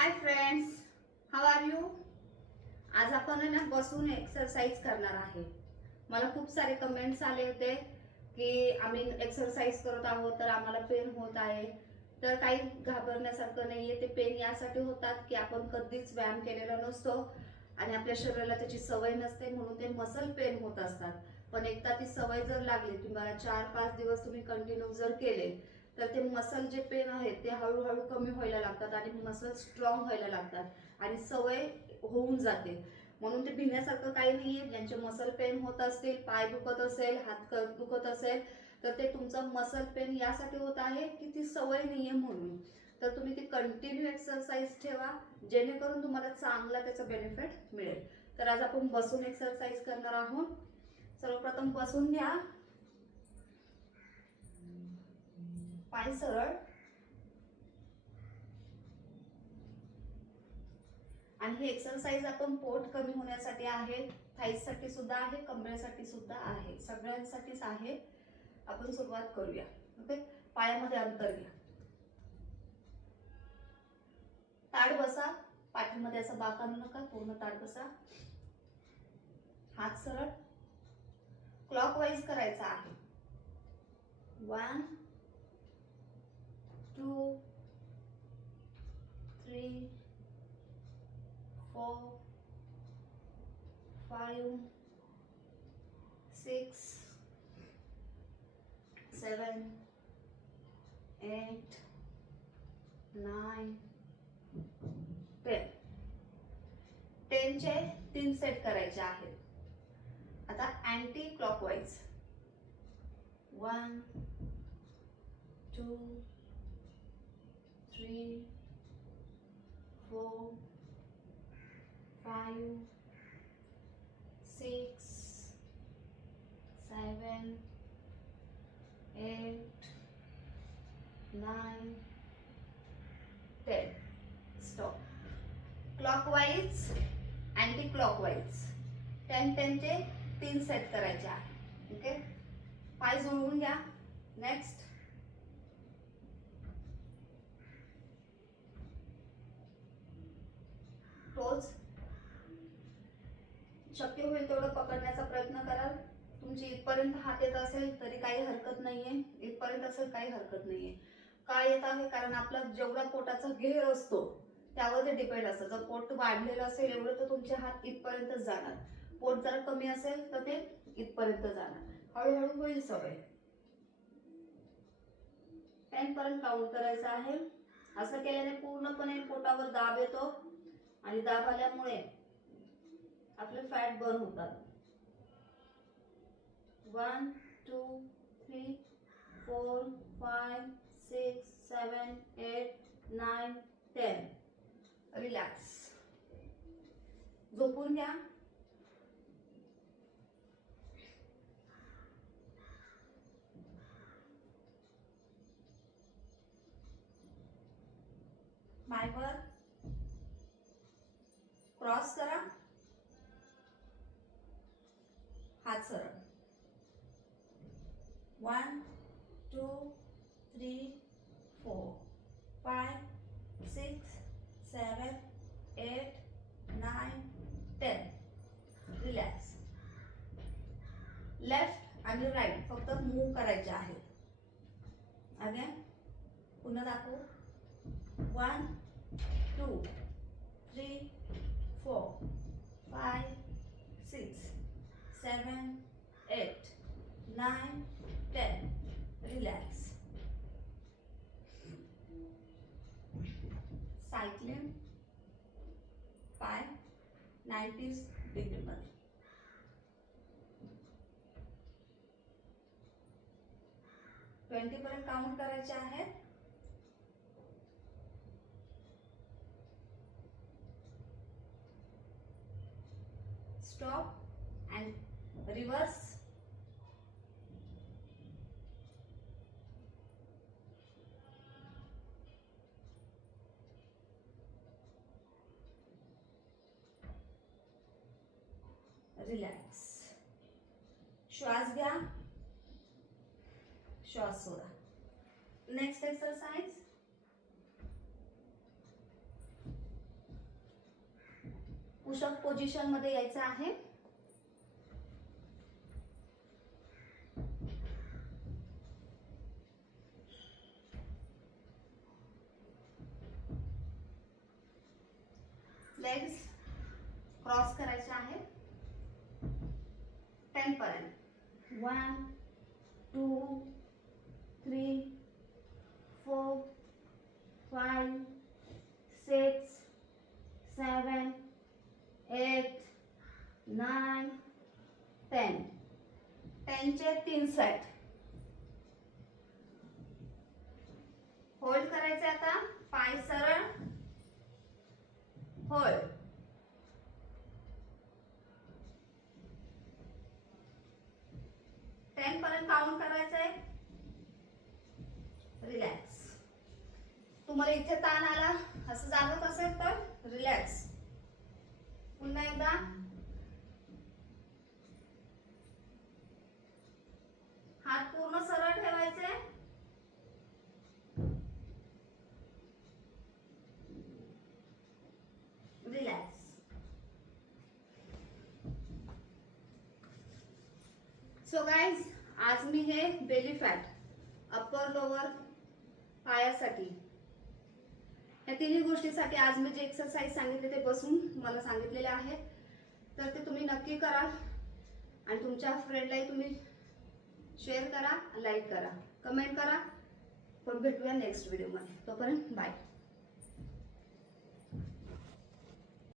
High friends, how are you? आज आपण ना बसून एक्सरसाइज करणार आहे. मला खूप सारे कमेंट्स आले होते की आम्ही एक्सरसाइज करत आहोत तर आम्हाला पेन होत आहे. तर काही घाबरण्यासारखं नाहीये. ते पेन यासाठी होतात की आपण कधीच व्यायाम केलेला नसतो आणि आपल्या शरीराला त्याची सवय नसते, म्हणून ते मसल पेन होत असतात. पण एकदा ती सवय जर लागली, तुम्हाला 4-5 दिवस तुम्ही कंटिन्यू जर केले तर ते मसल जे पेन आहेत ते हळूहळू कमी व्हायला लागतात आणि मसल स्ट्रॉंग व्हायला लागतात आणि सवय होऊन जाते. म्हणून ते भिण्यासारखं काही नाहीये. ज्यांचे मसल पेन होत असतील, पाय दुखत असेल, हात दुखत असेल, तर ते तुमचं मसल पेन यासाठी होत आहे की ती सवय नाहीये म्हणून. तर तुम्ही ती कंटिन्यू एक्सरसाइज ठेवा, जेणेकरून तुम्हाला चांगला त्याचा बेनिफिट मिळेल. तर आज आपण बसून एक्सरसाइज करणार आहोत. सर्वप्रथम बसून घ्या, पाय सरळ, आणि ही एक्सरसाइज आपण पोट कमी होण्यासाठी आहे, थाईज साठी सुद्धा आहे, कमरेसाठी सुद्धा आहे, सगळ्यांसाठीच आहे. आपण सुरुवात करूया. ओके, पायामध्ये अंतर घ्या, ताड बसा, पाठीमध्ये असं बाक आणू नका, पूर्ण ताड बसा, हात सरळ, क्लॉकवाईज करायचा आहे. 1 2 3 4 5 6 7 8 9 10. 10 चे 3 सेट करायचे आहेत. आता anti clockwise 1 2 3 4 5 6 7 8 9 10. Stop. Clockwise, anti clockwise 10-10 चे 3 सेट करायचे आहे. ओके, पाय जुळवून घ्या. नेक्स्ट, टोज शक्य होईल तेवढं पकडण्याचा प्रयत्न कराल. तुमची इथपर्यंत हात येत असेल तरी काही हरकत नाहीये, इथपर्यंत असेल काही हरकत नाहीये. काय येत आहे? कारण आपला जेवढा पोटाचा घेर असतो त्यावर ते डिपेंड असतं. जर पोट वाढलेलं असेल एवढं तर तुमचे हात इथपर्यंतच जाणार. पोट जर कमी असेल तर ते इथपर्यंत जाणार. हळूहळू होईल सवय. 10 पर्यंत काउंट करायचं आहे. असं केल्याने पूर्णपणे पोटावर दाब येतो आणि दाब आल्यामुळे आपले फॅट बर्न होतात. 1 2 3 4 5 6 7 8 9 10. रिलॅक्स. झोपून घ्या. पायवर क्रॉस करा, हात सरळ. 1 2 3 4 5 6 7 8 9 10. रिलॅक्स. लेफ्ट आणि राईट फक्त मूव्ह करायचे आहेत. अगेन पुन्हा दाखवू. 1 2 3 4 5 6 7 8 9 10. रिलॅक्स. सायक्लिंग, पाय 90 डिग्री मध्ये. 20 पर्यंत काउंट करायचे आहेत. Stop and reverse. रिलॅक्स. श्वास घ्या, श्वास सोडा. नेक्स्ट एक्सरसाइज पुशअप पोझिशन मध्ये यायचं आहे. लेग्स क्रॉस करायचे आहे 10 पर्यंत. 1 2 3 4 5 6 7 8 9 10. 10 चे 3 सेट. होल्ड करायचे. आता पाय सरळ, होल्ड. टेन पर्यंत काउंट करायचंय. रिलॅक्स. तुम्हाला इथे ताण आला असं जाणवत असेल तर रिलॅक्स. पुन्हा एकदा. हात पूर्ण सरळ ठेवायचे. रिलॅक्स. सो गाइज, आज मी हे बेली फॅट अप्पर लोअर पायासाठी या तिन्ही गोष्टीसाठी आज मी जे एक्सरसाइज सांगितले ते बसून मला सांगितलेले आहे. तर ते तुम्ही नक्की करा आणि तुमच्या फ्रेंडलाही तुम्ही शेअर करा, लाईक करा, कमेंट करा. पण भेटूया नेक्स्ट व्हिडिओमध्ये. तोपर्यंत बाय.